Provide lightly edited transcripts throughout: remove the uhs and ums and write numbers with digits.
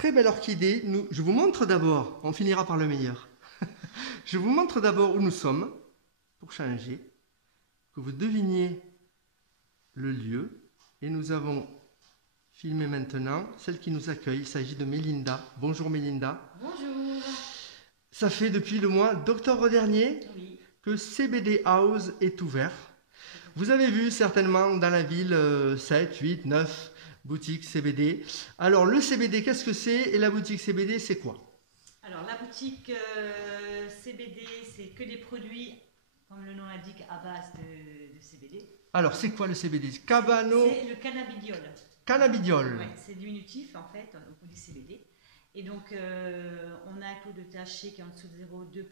très belle orchidée. Je vous montre d'abord, on finira par le meilleur. Je vous montre d'abord où nous sommes, pour changer, que vous deviniez le lieu. Et nous avons filmé maintenant celle qui nous accueille. Il s'agit de Mélinda. Bonjour Mélinda. Bonjour. Ça fait depuis le mois d'octobre dernier Oui. que CBD House est ouvert. Vous avez vu certainement dans la ville 7, 8, 9 boutiques CBD. Alors le CBD, qu'est-ce que c'est? Et la boutique CBD, c'est quoi? Alors la boutique CBD, c'est que des produits, comme le nom l'indique, à base de CBD. Alors c'est quoi le CBD? Cabano... C'est le cannabidiol. Cannabidiol. Ouais, c'est diminutif en fait, donc on dit CBD. Et donc on a un taux de THC qui est en dessous de 0,2%.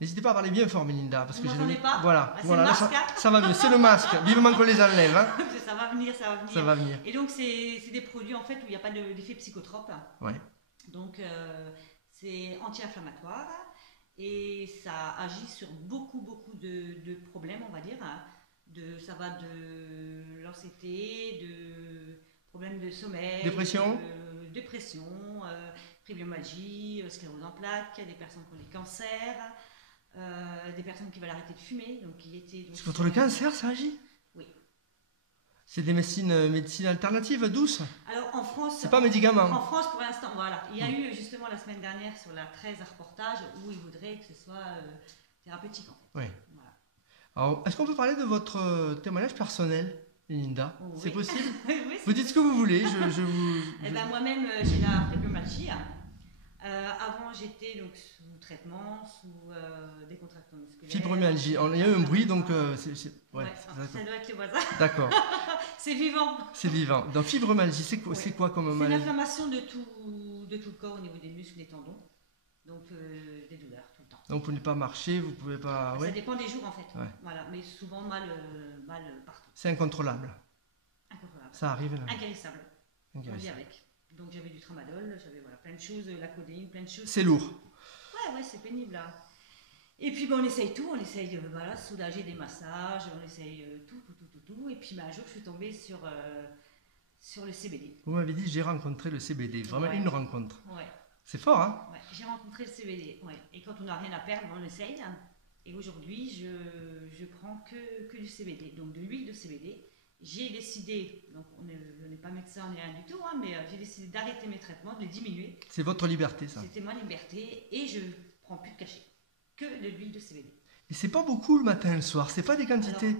N'hésitez pas à parler bien fort Mélinda. Parce Vous que m'entendez pas? Voilà, Bah, c'est voilà le masque, ça va mieux, c'est le masque. Vivement qu'on les enlève. Hein. Ça va venir, ça va venir. Ça va venir. Et donc c'est des produits en fait où il n'y a pas d'effet psychotrope. Ouais. Donc c'est anti-inflammatoire et ça agit sur beaucoup de problèmes, on va dire. Ça va de l'anxiété, de problèmes de sommeil, dépression, fibromyalgie, sclérose en plaques, des personnes qui ont des cancers, des personnes qui veulent arrêter de fumer. C'est contre le cancer, ça agit? Oui. C'est des médecines alternatives douces? Alors en France, c'est pas médicament. En France, pour l'instant, voilà. Il y a eu justement la semaine dernière sur la 13 un reportage où ils voudraient que ce soit thérapeutique en fait. Oui. Voilà. Alors, est-ce qu'on peut parler de votre témoignage personnel, Linda? Oui. C'est possible? Oui, vous dites ce que vous voulez. Moi-même, j'ai la fibromyalgie. Avant, j'étais donc sous traitement, sous décontraction musculaire. Fibromyalgie. Il y a eu un bruit, donc ouais, ça doit être les voisins. D'accord. C'est vivant. C'est vivant. Dans fibromyalgie, c'est quoi, quoi comme maladie? C'est l'inflammation de tout le corps au niveau des muscles, des tendons. Donc des douleurs tout le temps. Donc vous ne pouvez pas marcher, vous ne pouvez pas... Ça dépend des jours en fait. Ouais. Voilà, mais souvent mal partout. C'est incontrôlable. Incontrôlable. Ça arrive là. Inguérissable. On vit avec. Donc j'avais du tramadol, j'avais plein de choses, la codéine, plein de choses. C'est lourd. Ouais, c'est pénible là. Et puis on essaye tout, on essaye de soulager des massages, on essaye tout. Et puis un jour je suis tombée sur le CBD. Vous m'avez dit j'ai rencontré le CBD, vraiment une rencontre. Ouais. C'est fort, hein? Ouais, j'ai rencontré le CBD, ouais. Et quand on n'a rien à perdre, on essaye. Hein. Et aujourd'hui, je prends que du CBD, donc de l'huile de CBD. J'ai décidé, donc on n'est pas médecin, on n'est rien du tout, hein, mais j'ai décidé d'arrêter mes traitements, de les diminuer. C'est votre liberté, ça? C'était ma liberté et je prends plus de cachet, que de l'huile de CBD. Et c'est pas beaucoup le matin et le soir, c'est pas des quantités?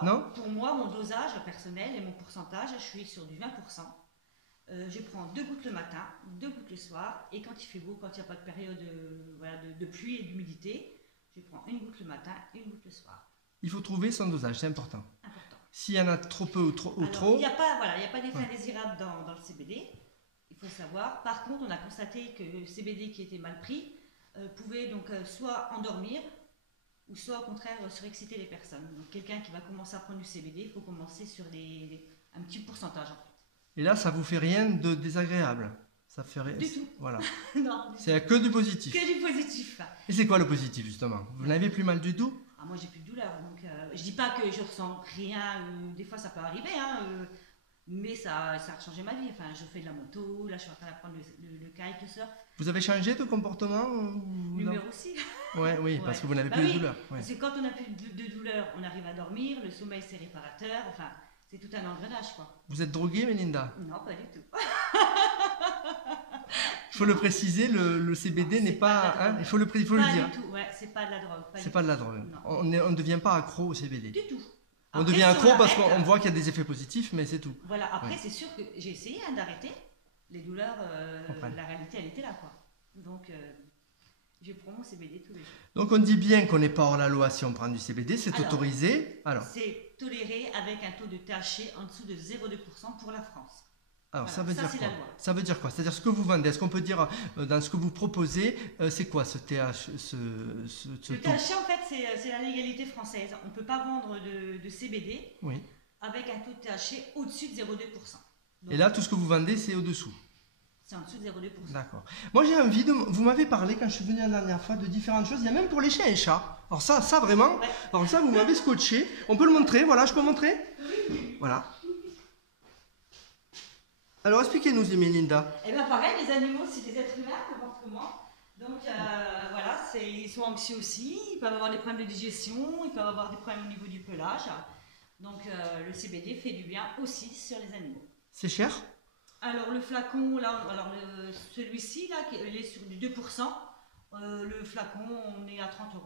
Alors, pour moi, mon dosage personnel et mon pourcentage, je suis sur du 20%. Je prends 2 gouttes le matin, 2 gouttes le soir, et quand il fait beau, quand il n'y a pas de période de pluie et d'humidité, je prends 1 goutte le matin, 1 goutte le soir. Il faut trouver son dosage, c'est important. S'il y en a trop peu ou trop... Il n'y a pas d'effet indésirable dans le CBD, il faut savoir. Par contre, on a constaté que le CBD qui était mal pris pouvait donc soit endormir, ou soit au contraire surexciter les personnes. Donc quelqu'un qui va commencer à prendre du CBD, il faut commencer sur un petit pourcentage en fait. Et là, ça vous fait rien de désagréable? Ça fait rien. Du tout. Voilà. Non. C'est que du positif. Que du positif. Et c'est quoi le positif justement? Vous n'avez plus mal du tout? Moi, j'ai plus de douleur. Donc, je dis pas que je ressens rien. Des fois, ça peut arriver, hein, mais ça a changé ma vie. Enfin, je fais de la moto. Là, je suis en train d'apprendre le kite, le surf. Vous avez changé de comportement L'humeur aussi. Oui, parce que vous n'avez plus de douleur. Ouais. Parce que quand on n'a plus de douleur, on arrive à dormir. Le sommeil, c'est réparateur. Enfin, c'est tout un engrenage, quoi. Vous êtes droguée, Mélinda? Non, pas du tout. Il faut le préciser, le CBD n'est pas... il faut le dire. Pas du tout, ouais, c'est pas de la drogue. C'est pas de la drogue. On ne devient pas accro au CBD. Du tout. On devient accro parce qu'on voit qu'il y a des effets positifs, mais c'est tout. Voilà, après c'est sûr que j'ai essayé d'arrêter les douleurs, la réalité elle était là, quoi. Donc je prends mon CBD tous les jours. Donc on dit bien qu'on n'est pas hors la loi si on prend du CBD, c'est autorisé. Alors, c'est toléré avec un taux de THC en dessous de 0,2% pour la France. Alors voilà, ça veut dire quoi? La loi. Ça veut dire quoi? C'est-à-dire ce que vous vendez, est-ce qu'on peut dire dans ce que vous proposez, c'est quoi ce THC? Le THC en fait c'est la légalité française. On ne peut pas vendre de CBD avec un taux de THC au-dessus de 0,2%. Et là tout ce que vous vendez c'est au-dessous? C'est en dessous de 0,2%. D'accord. Moi j'ai envie de... Vous m'avez parlé quand je suis venu la dernière fois de différentes choses, il y a même pour les chiens et chats. Alors ça vraiment, alors ça vous m'avez scotché. On peut le montrer, voilà, je peux montrer? Voilà. Alors expliquez-nous, Mélinda. Et bien pareil, les animaux, c'est des êtres humains, comportement. Donc voilà, ils sont anxieux aussi, ils peuvent avoir des problèmes de digestion, ils peuvent avoir des problèmes au niveau du pelage. Donc le CBD fait du bien aussi sur les animaux. C'est cher? Alors le flacon, là, celui-ci, là, il est sur du 2%. Le flacon, on est à 30 €.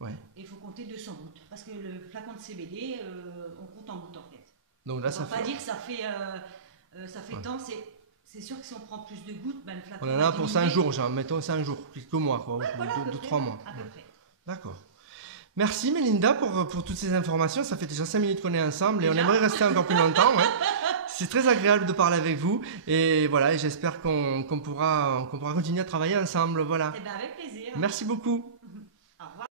Ouais. Et il faut compter 200 gouttes. Parce que le flacon de CBD, on compte en gouttes en fait. Donc là, on ça ne va fait... pas dire que ça fait tant, c'est sûr que si on prend plus de gouttes, ben, le flacon On en va a pour diminuer. 5 jours, genre, mettons 5 jours, quelques mois, quoi, Ouais, voilà, 2-3 mois. À peu près. D'accord. Merci Mélinda pour toutes ces informations. Ça fait déjà 5 minutes qu'on est ensemble et on aimerait rester encore plus longtemps. Hein. C'est très agréable de parler avec vous et voilà, et j'espère qu'on pourra continuer à travailler ensemble. Voilà. Et ben avec plaisir. Merci beaucoup.